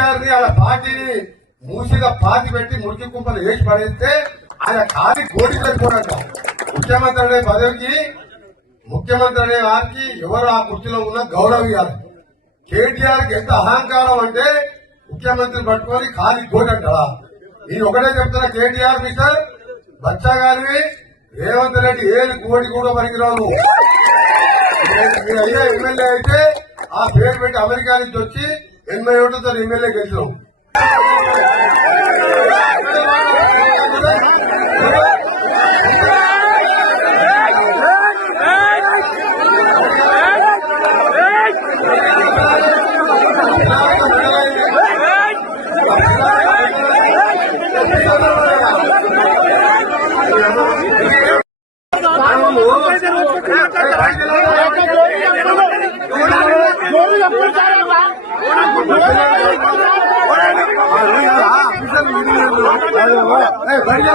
కేసీఆర్ని అలా పార్టీని మూసిగా పాతి పెట్టి మురికి కుంపలు వేసి పడేస్తే ఆయన కాలి గోడి పెట్టుకోడంట ముఖ్యమంత్రి అనే పదవికి ముఖ్యమంత్రి అనే వారికి ఎవరు ఆ కుర్చీలో ఉన్న గౌరవం ఇవ్వాలి కేటీఆర్కి ఎంత అహంకారం అంటే ముఖ్యమంత్రి పట్టుకొని కాలి గోడి అంటారా నేను ఒకటే చెప్తున్నా కేటీఆర్ మిస్టర్ బచ్చా గారిని రేవంత్ రెడ్డి ఏది కోటి కూడా పనికిరావు మీరు అయ్యా ఎమ్మెల్యే అయితే ఆ పేరు పెట్టి అమెరికా నుంచి వచ్చి ఎనభై ఓట్లతో ఎమ్మెల్యే గెలిచినాం. బయట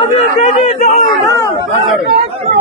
A jedynie dollars!